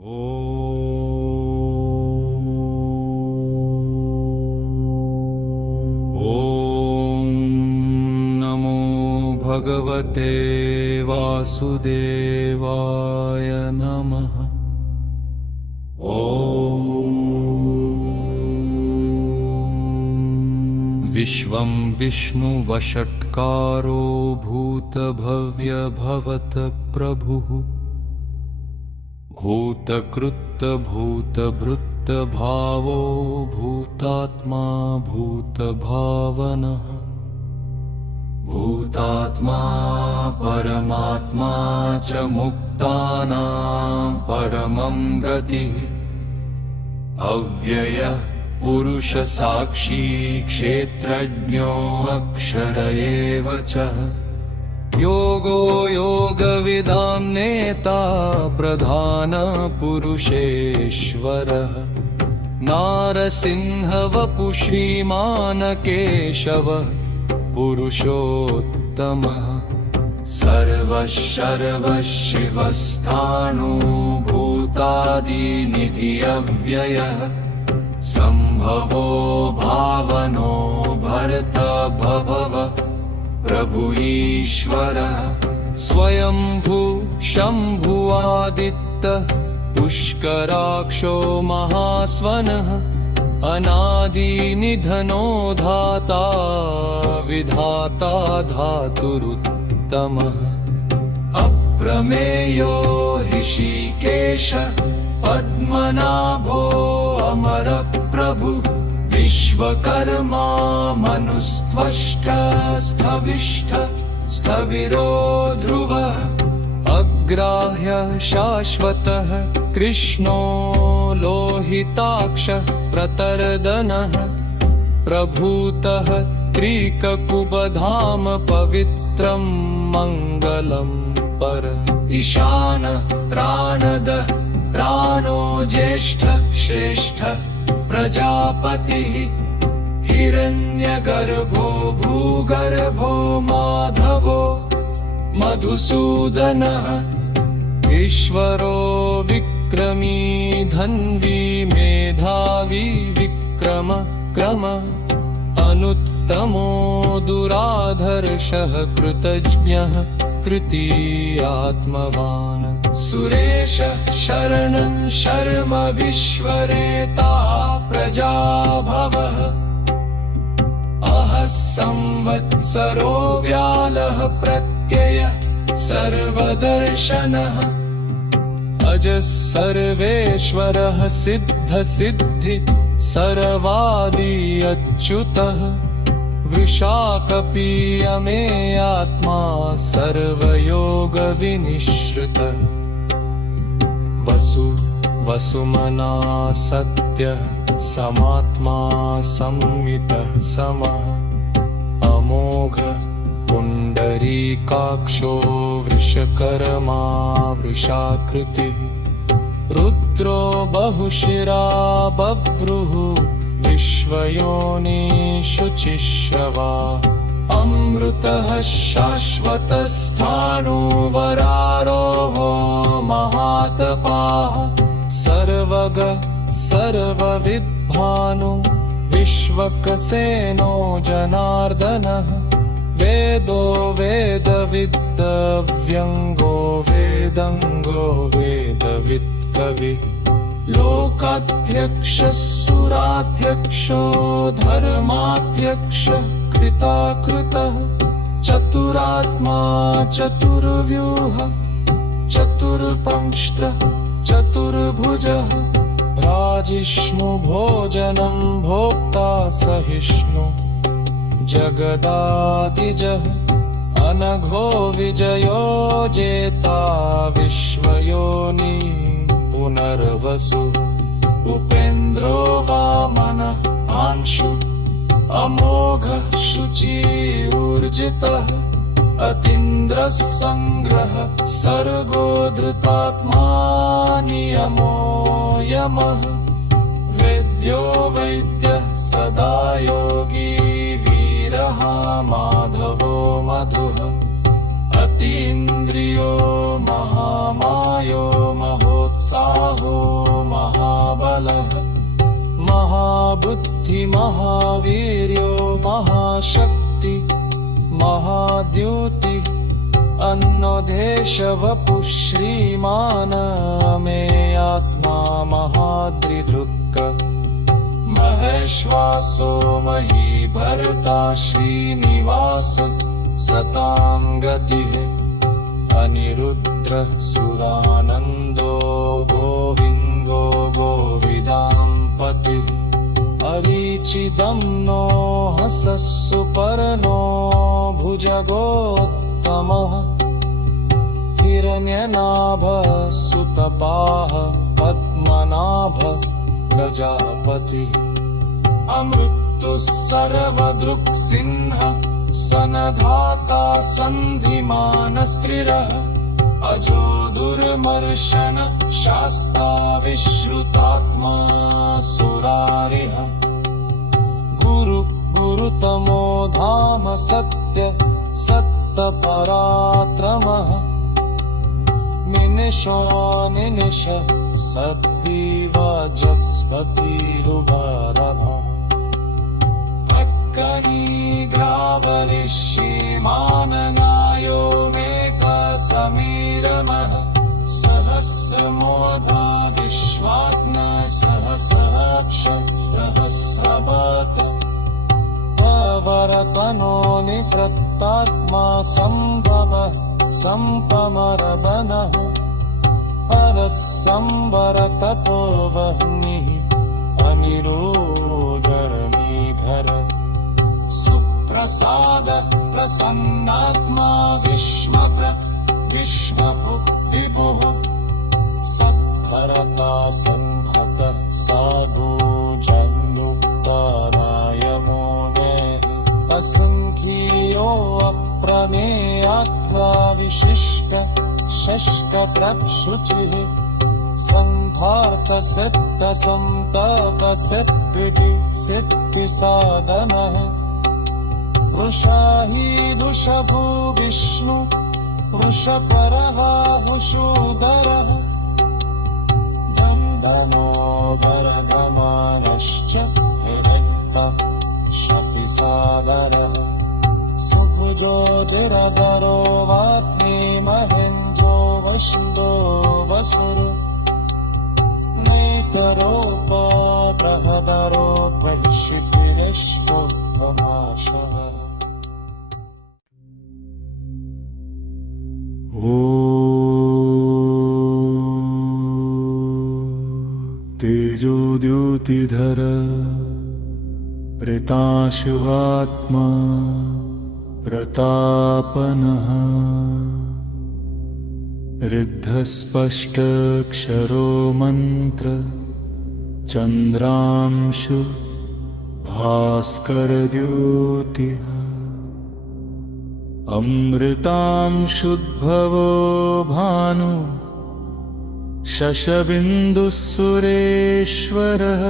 ॐ नमो भगवते वासुदेवाय नमः। विश्वं विष्णुवषट्कारो भूतभव्यभवत् प्रभुः भूतकृत्तभूतभृत्तभावो भूतात्मा भूतभावनः भूतात्मा परमात्मा च मुक्तानां परमं गतिः अव्ययः पुरुषसाक्षी क्षेत्रज्ञो अक्षर एव च योगो योगविदां नेता प्रधान पुरुषेश्वरः नारसिंहवपु श्रीमान् केशवः पुरुषोत्तमः सर्वः शिवस्थानो भूतादिनिधि अव्ययः संभवो भावनो भर्ता भव प्रभु ईश्वरः स्वयंभू शम्भुवादित्य पुष्कराक्षो महास्वनः अनादिनिधनो धाता विधाता धातुरुत्तमः अप्रमेयो ऋषिकेश पद्मनाभो अमरप्रभु विश्वकर्मा मनुस्त्वष्टा स्थविष्ठ स्थविरो ध्रुवः अग्राह्यः शाश्वतः कृष्णो लोहिताक्षः प्रतर्दनः प्रभूतः त्रिककुबधाम पवित्रं मङ्गलं पर ईशान प्राणदः प्राणो ज्येष्ठः श्रेष्ठः प्रजापतिः हिरण्यगर्भो भूगर्भो माधवो मधुसूदनः ईश्वरो विक्रमी धन्वी मेधावी विक्रम क्रम अनुत्तमो दुराधर्षः कृतज्ञः तृतीयात्मवान् सुरेश शरणं शर्म विश्वरेता प्रजाभवः अह संवत्सरो व्यालः प्रत्यय सर्वदर्शनः अजः सर्वेश्वरः सिद्ध सिद्धि सर्वादि अच्युतः वृषाकपीयमे आत्मा सर्वयोगविनिश्रितः वसुमना सत्यः समात्मा संमितः समः अमोघ पुण्डरीकाक्षो वृषकर्मा वृषाकृतिः रुद्रो बहुशिरा बभ्रुः विश्वयोनिषु चिश्रवा अमृतः शाश्वतस्थाणो वरारोहो महातपाः सर्वगः सर्वविद्भानु विश्वक्सेनो जनार्दनः वेदो वेदविद्व्यङ्गो वेदङ्गो वेदवित्कविः लोकाध्यक्षः सुराध्यक्षो धर्माध्यक्षः कृताकृतः चतुरात्मा चतुर्व्यूह चतुर्पंष्ट्र चतुर्भुजः राजिष्णुभोजनं भोक्ता सहिष्णु जगदादिजः अनघो विजयो जेता विश्वयोनि पुनर्वसु उपेन्द्रो वामनः आंशु अमोघः शुचिर्जितः अतीन्द्रः संग्रह सर्गो धृतात्मा नियमो यमः वेद्यो वैद्यः सदा योगी वीरः माधवो मधुः अतीन्द्रियो महामायो महोत्सवः महासाहो महाबलः महाबुद्धि महावीर्यो महाशक्ति महाद्युति अन्नोदेशवपुः श्रीमान् मे आत्मा महाद्रिदृक् महेश्वासो महीभर्ता श्रीनिवास सतां गतिः अनिरुद्धः सुरानन्दो गोविन्दो गोविदां पतिः अरिचिदम्नो हसः सुपर्णो भुजगोत्तमः हिरण्यनाभः सुतपाः पद्मनाभः प्रजापतिः अमृतुः सर्वदृक्सिंहः सनधाता सन्धिमानस्त्रिरः अजो दुर्मर्शन शास्ता विश्रुतात्मा सुरारिः गुरुतमो धाम सत्य सत्तपराक्रमः निनिशो निनिश सद्विवजस्पतिरुगरभः ग्रावलिष्यमाननायो मेघसमीरमः सहस्रमोधादिष्वात्न सहस्राक्ष सहस्रपात अवरतनो निवृत्तात्मा सम्भवः सम्पमरबनः परसंवरतपो वह्निः अनिरोधरमीधर सुप्रसाद प्रसन्नात्मा विश्वभु विभुः सत्करता संहतः साधु जन्मुक्तारायमो देः असंख्यो अप्रमेयात्मा विशिष्ट शष्कप्रभुचिः संहार्तसिद्धसंतापसिद्धिः सिद्धिसाधनः वृषाही वृषभो विष्णु वृषपरः वृषोदरः दन्दनो वरगमानश्च हिरण्यः शतिसादरः सुभुजो दिरदरो वाग्मी महेन्द्रो वसुदो वसुरो नैतरोपबृहदरोपैषितिरिष्टोपमाशः तेजोद्योतिधर प्रताशुवात्मा प्रतापनः ऋद्धस्पष्टक्षरो मन्त्र चन्द्रांशु भास्करद्योतिः अमृतांशुद्भवो भानु शशबिन्दुः सुरेश्वरः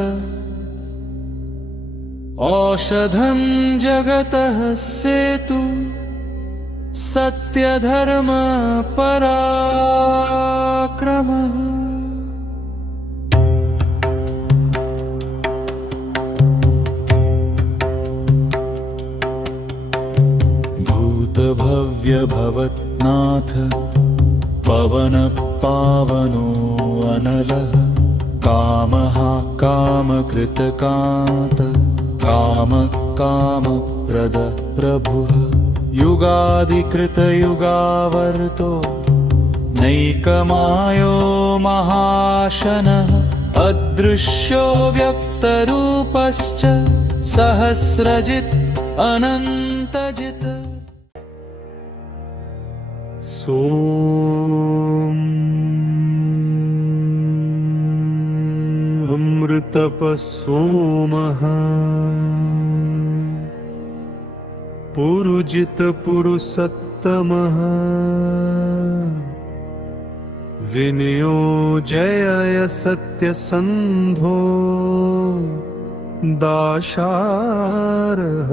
औषधं जगतः सेतु सत्यधर्म पराक्रमः भूतभव्य भवत्नाथ पवन पावनो अनलः कामः कामकृतकान्त काम कामप्रद प्रभुः युगादिकृतयुगावर्तो नैकमायो महाशनः अदृश्यो व्यक्तरूपश्च सहस्रजित् अनन्तजित् अमृतपः सोमः पुरुजित पुरुषोत्तमः विनियोजय सत्यसन्धो दाशारः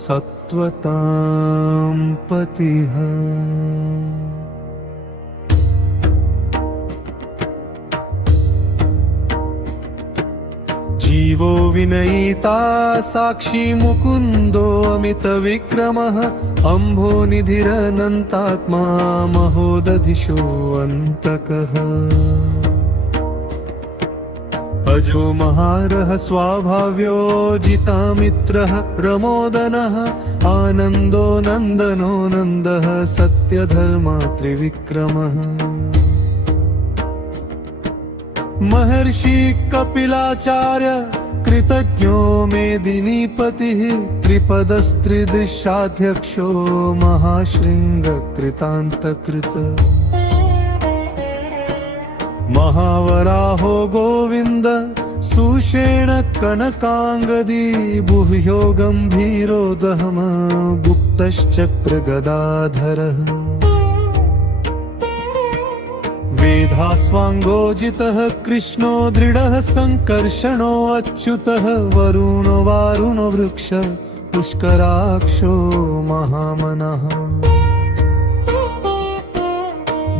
सत्वतां पतिः जीवो विनयिता साक्षी मुकुन्दो अमितविक्रमः अम्भोनिधिरनन्तात्मा महोदधिशो अन्तकः अजो महारः स्वाभाव्यो जितामित्रः प्रमोदनः आनन्दो नन्दनो नन्दः सत्यधर्मा त्रिविक्रमः महर्षि कपिलाचार्य कृतज्ञो मेदिनीपतिः त्रिपदस्त्रिदिशाध्यक्षो महाशृङ्गकृतान्तकृत महावराहो गोविन्द सुषेण कनकाङ्गदी गुह्यो गम्भीरो दहम गुप्तश्चक्रगदाधरः वेधास्वाङ्गोजितः कृष्णो दृढः सङ्कर्षणो अच्युतः वरुणो वारुणो वृक्ष पुष्कराक्षो महामनः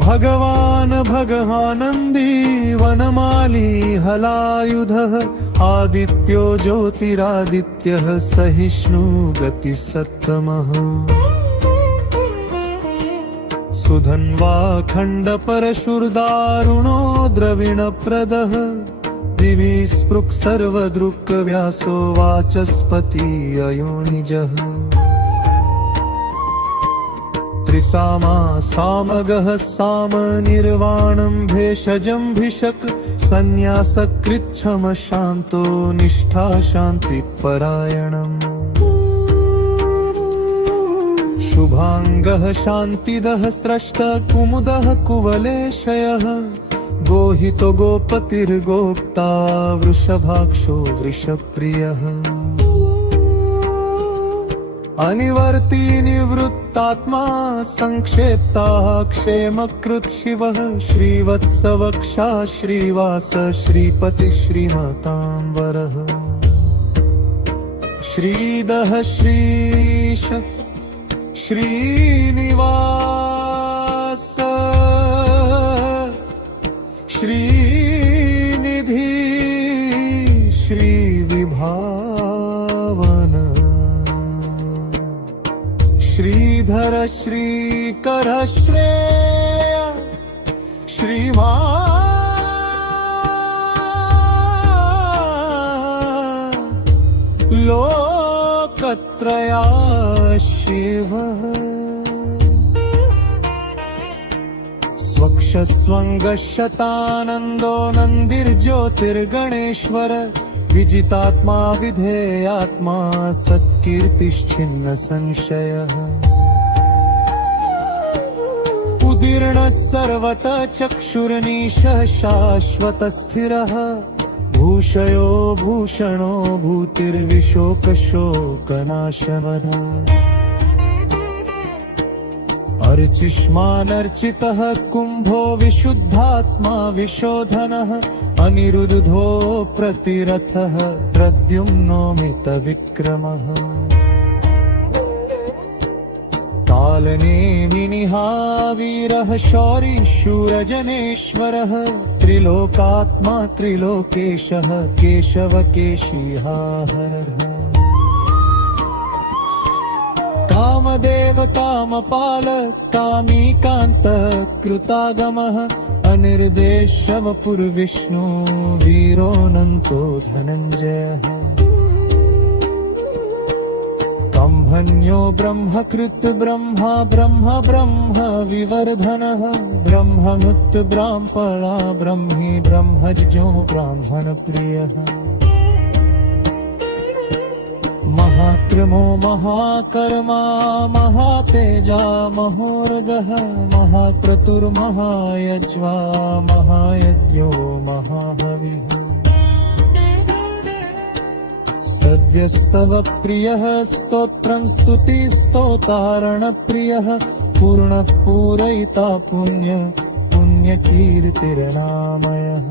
भगवान् भगवानन्दी वनमाली हलायुधः आदित्यो ज्योतिरादित्यः सहिष्णु गतिसत्तमः सुधन्वा खण्डपरशुर्दारुणो द्रविणप्रदः दिवि स्पृक् सर्वदृक्व्यासो वाचस्पति अयोनिजः त्रिसामा सामगः सामनिर्वाणं भेषजं भिषक् सन्न्यासकृच्छम शान्तो निष्ठा शान्तिपरायणम् शुभाङ्गः शान्तिदः स्रष्ट कुमुदः कुवलेशयः गोहितो गोपतिर्गोप्ता वृषभाक्षो वृषप्रियः अनिवर्ती निवृत्तात्मा संक्षेप्ताः क्षेमकृत् शिवः श्रीवत्सवक्षा श्रीवास श्रीपति श्रीमताम्बरः श्रीदः श्रीश श्रीनिवास श्रीनिधि श्रीविभावन श्रीधर श्रीकर श्रेय श्रीमान लोकत्रया शिवः स्वक्षस्वङ्गशतानन्दो नन्दिर्ज्योतिर्गणेश्वर विजितात्मा विधेयात्मा सत्कीर्तिश्छिन्न संशयः उदीर्णः सर्वतः चक्षुर्निशः शाश्वतस्थिरः भूषयो भूषणो भूतिर्विशोकशोकनाशवरः अर्चिष्मानर्चितः कुम्भो विशुद्धात्मा विशोधनः अनिरुद्धो प्रतिरथः प्रद्युम्नोमितविक्रमः कालनेमिनिहा वीरः शौरी शूरजनेश्वरः त्रिलोकात्मा त्रिलोकेशः केशवकेशिहाहरः कामदेव कामपाल कामीकान्त कृतागमः अनिर्देशवपुर्विष्णु वीरोऽनन्तो धनञ्जयः कम्भन्यो ब्रह्मकृत् ब्रह्मा ब्रह्म ब्रह्म विवर्धनः ब्रह्ममुत् ब्राह्मणा ब्रह्मी ब्रह्मज्ञो ब्राह्मणप्रियः महाक्रमो महाकर्मा महातेजा महोर्गः महाक्रतुर्महायज्वा महायज्ञो महाहविः सद्यस्तव प्रियः स्तोत्रं स्तुतिस्तोतारणप्रियः पूर्णः पूरयिता पुण्यकीर्तिर्नामयः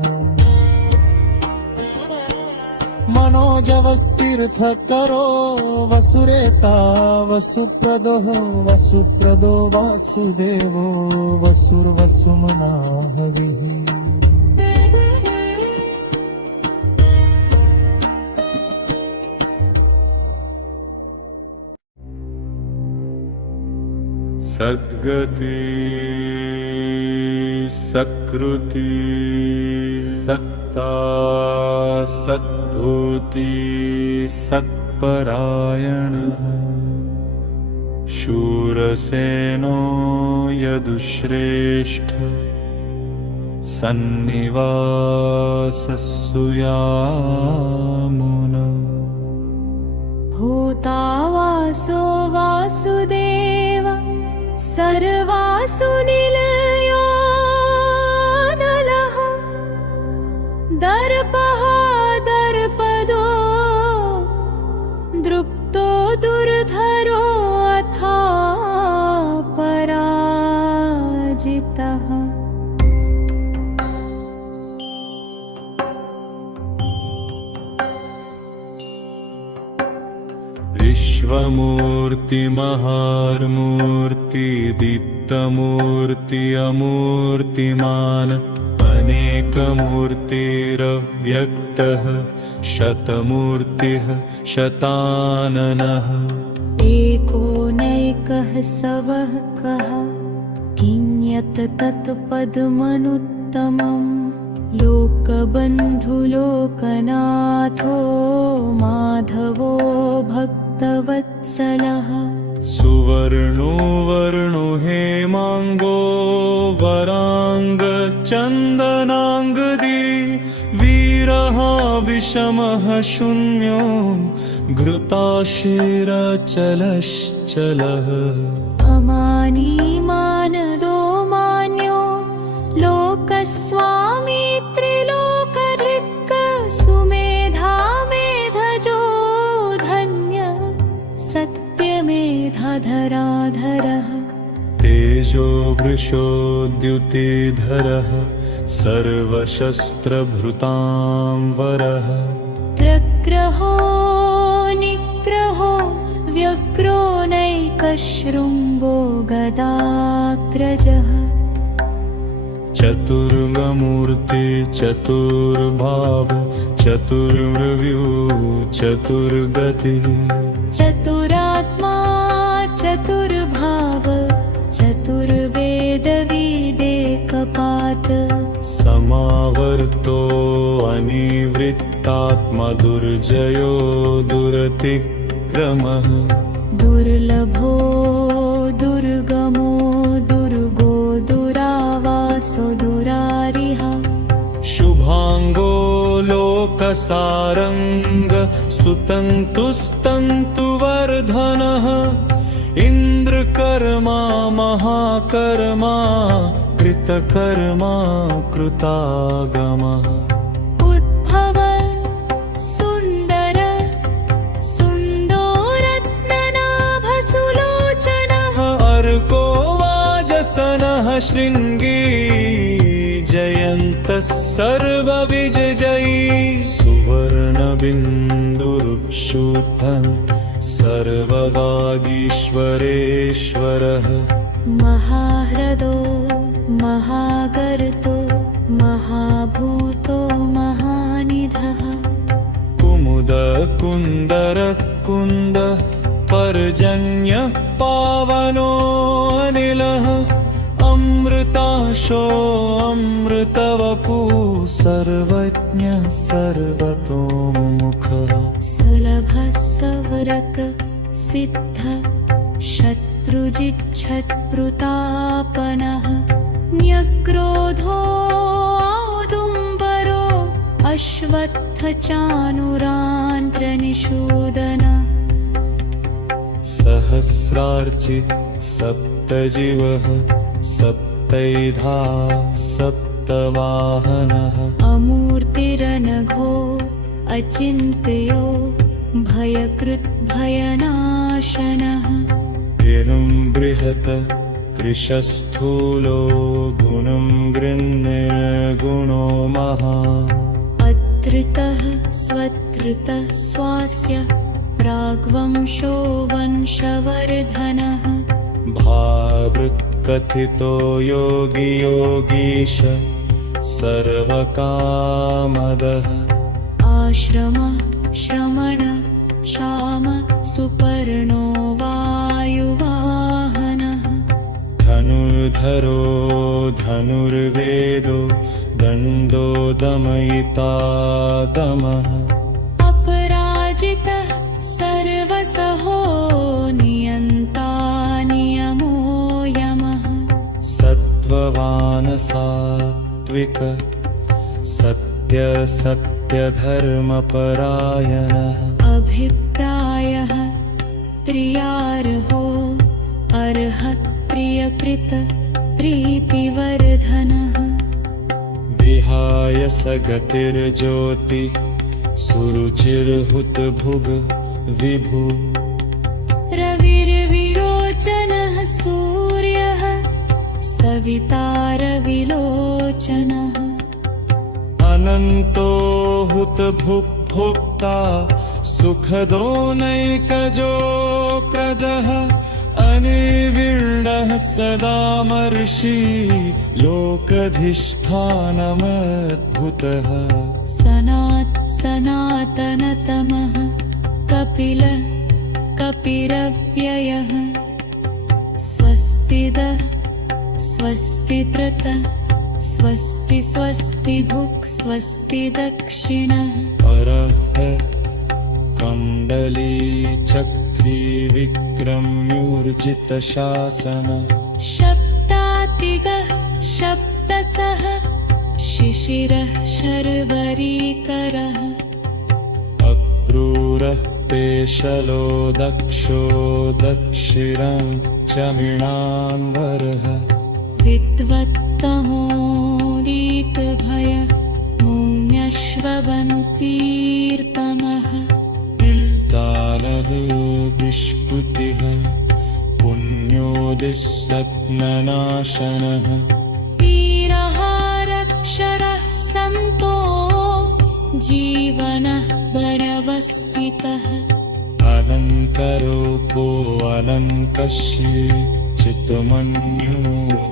मनोजवस्तीर्थकरो वसुरेता वसुप्रदो वासुदेवो वसुर्वसुमना हविः सद्गति सकृति सत्ता सद्भूति सत्परायणः शूरसेनो यदुश्रेष्ठ सन्निवासस्सुयामुना भूतावासो वासुदेव सर्वासु निलयो नलः दर्पः दर्पदो दृप्तो दुर्धरो अथा पराजितः विश्वमूर्ति महामूर्ति दीप्तमूर्ति अमूर्तिमान् अनेकमूर्तिरव्यक्तः शतमूर्तिः शताननः एकोनैकः सवः कः किन्यत् तत्पदमनुत्तमम् लोकबन्धु लोकनाथो माधवो भक्तवत्सलः सुवर्णो वर्णो हेमाङ्गो वराङ्ग चन्दनाङ्गदी वीरः विषमः शून्यो घृताशिरचलश्चलः अमानी मानदो मान्यो लोकस्वामी त्रिलोकधृक् सुमेधा मेधजो धन्य सत्यमेधाधराधरः तेजो वृषोद्युतिधरः सर्वशस्त्रभृतां वरः प्रग्रहो निग्रहो व्यग्रो नैकशृङ्गो गदाग्रजः चतुर्मूर्ति चतुर्भाव चतुर्व्यू चतुर्गति चतुरात्मा चतुर्भाव चतुर्वेदविदेकपात समावर्तो अनिवृत्तात्मा दुर्जयो दुरतिक्रमः दुर्लभो दुर्गमो दुर्गो दुरावासो दुरारिः शुभांगो लोकसारंग सुतन्तुस्तन्तुवर्धनः इन्द्रकर्मा महाकर्मा कृतकर्मा कृतागमः उद्भव सुन्दर सुन्दोरत्ननाभसुलोचनः अर्को वाजसनः शृङ्गी जयन्तः सर्वविजयी सुवर्णबिन्दुरुक्षुतः सर्ववागीश्वरेश्वरः महाह्रदो महागर्तो महाभूतो महानिधः कुमुद कुन्दर कुन्द पर्जन्य पावनो अनिलः अमृताशो अमृतवपु सर्वज्ञ सर्वतोमुखः सुलभः सवरक सिद्ध शत्रुजिच्छत्प्रतापनः न्यक्रोधो औदुम्बरो अश्वत्थचानुरान्ध्रनिषूदनः सहस्रार्चि सप्तजिवः सप्तैधा सप्तवाहनः अमूर्तिरनघो अचिन्त्यो भयकृत् भयनाशनः दिनं बृहत् कृशस्थूलो गुणं गृह्निर्गुणो महा अत्रितः स्वत्रितः स्वास्य प्राग्वंशो वंशवर्धनः भावृत्कथितो योगी योगीश सर्वकामदः आश्रम श्रमण श्याम सुपर्णो वायुवाहनः धनुर्धरो धनुर्वेदो दण्डो दमयिता दमः अपराजितः सर्वसहो नियन्ता नियमो यमः सत्त्ववान् सात्विक सत्यधर्मपरायणः अभिप्रायः प्रियार्हो अर्हत् प्रियकृत प्रीतिवर्धनः विहाय स गतिर्ज्योति सुरुचिर्हुतभुग् विभु रविर्विरोचनः सूर्यः सवितारविलोचनः अनन्तो हुतभुग्भोक्ता सुखदो नैकजोऽग्रजः अनिविण्णः सदा महर्षि लोकधिष्ठानमद्भुतः सनातनतमः कपिलः कपिरव्ययः स्वस्तिदः स्वस्तित्रतः स्वस्ति स्वस्ति भुक् स्वस्ति दक्षिणः परः कण्डली चक्री विक्रम्यूर्जितशासन शब्दातिगः शब्दसः शिशिरः शर्वरीकरः अक्रूरः पेशलो दक्षो दक्षिणं च मृणान्वरः विद्वत्तमोदीतभय मुन्यश्ववन्तीर्पमः दानवदिष्पुतिः पुण्योदिष्टग्ननाशनः वीरहारक्षरः सन्तो जीवनः वरवस्थितः अलङ्करोपो अलङ्कश्ये चित्तमन्यो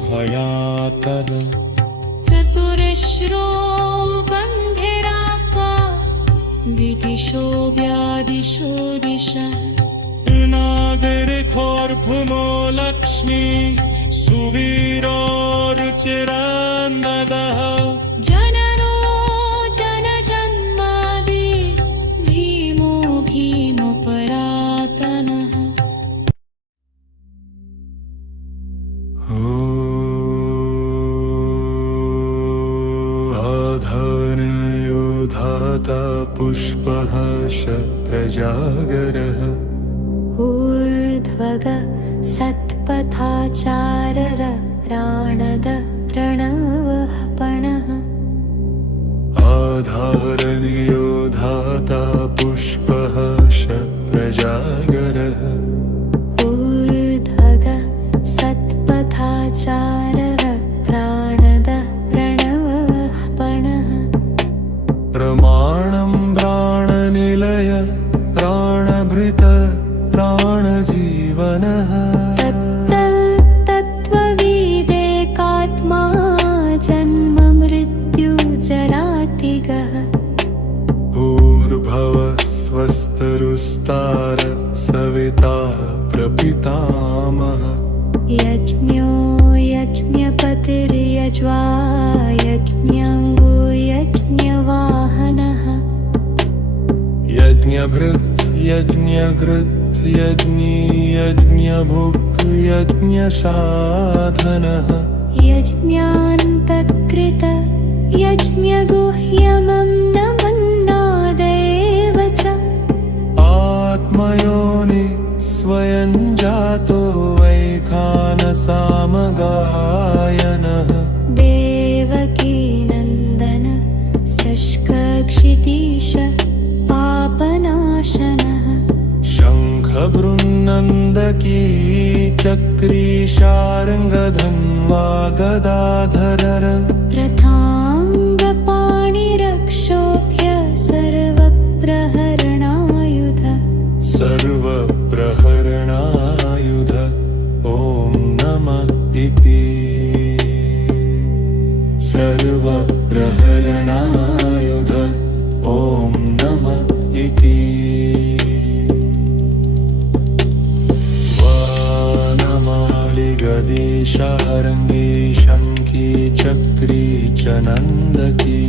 भयातः चतुरश्रो गन्धिराका विदिशो व्यादिशो दिशः नागरिकोर्भुमो लक्ष्मी सुवीरोरुचिरान्नदः जननो जनजन्मादि भीमो भीमपरातनः धाता पुष्पः शप्रजागरः ऊर्ध्वग सत्पथाचारर प्राणद प्रणवः पणः आधारनियो धाता पुष्पः शप्रजागरः ऊर्ध्वग सत्पथाचारर प्राणद प्रणवः पणः प्रमाणं प्राणनिलय प्राणभृत प्राणजीवनः तत्त्वविदेकात्मा जन्म मृत्युजरातिगः भूर्भुवः स्वस्तरुस्तार सविता प्रपितामहः यज्ञो यज्ञपतिर्यज्वा यज्ञङ्गो यज्ञवाहनः यज्ञभृत् यज्ञकृत् यज्ञी यज्ञभुक् यज्ञसाधनः यज्ञान्तकृत यज्ञगुह्यमं न मन्नादेव च आत्मयोनि स्वयं जातो वैखानसामगायनः देवकीनन्दन शष्कक्षितीश पापनाशनः शङ्खबृन्नन्दकी चक्री शार्ङ्गधन्वा गदाधरर रथाङ्गपाणिरक्षोभ्य सर्वप्रहरणायुध सर्वप्रहरणायुध ॐ नमः इति सर्वप्रहरणायुध ॐ नमः इति वानमालिका गदे शार्ङ्गे शङ्खे चक्रे च नन्दके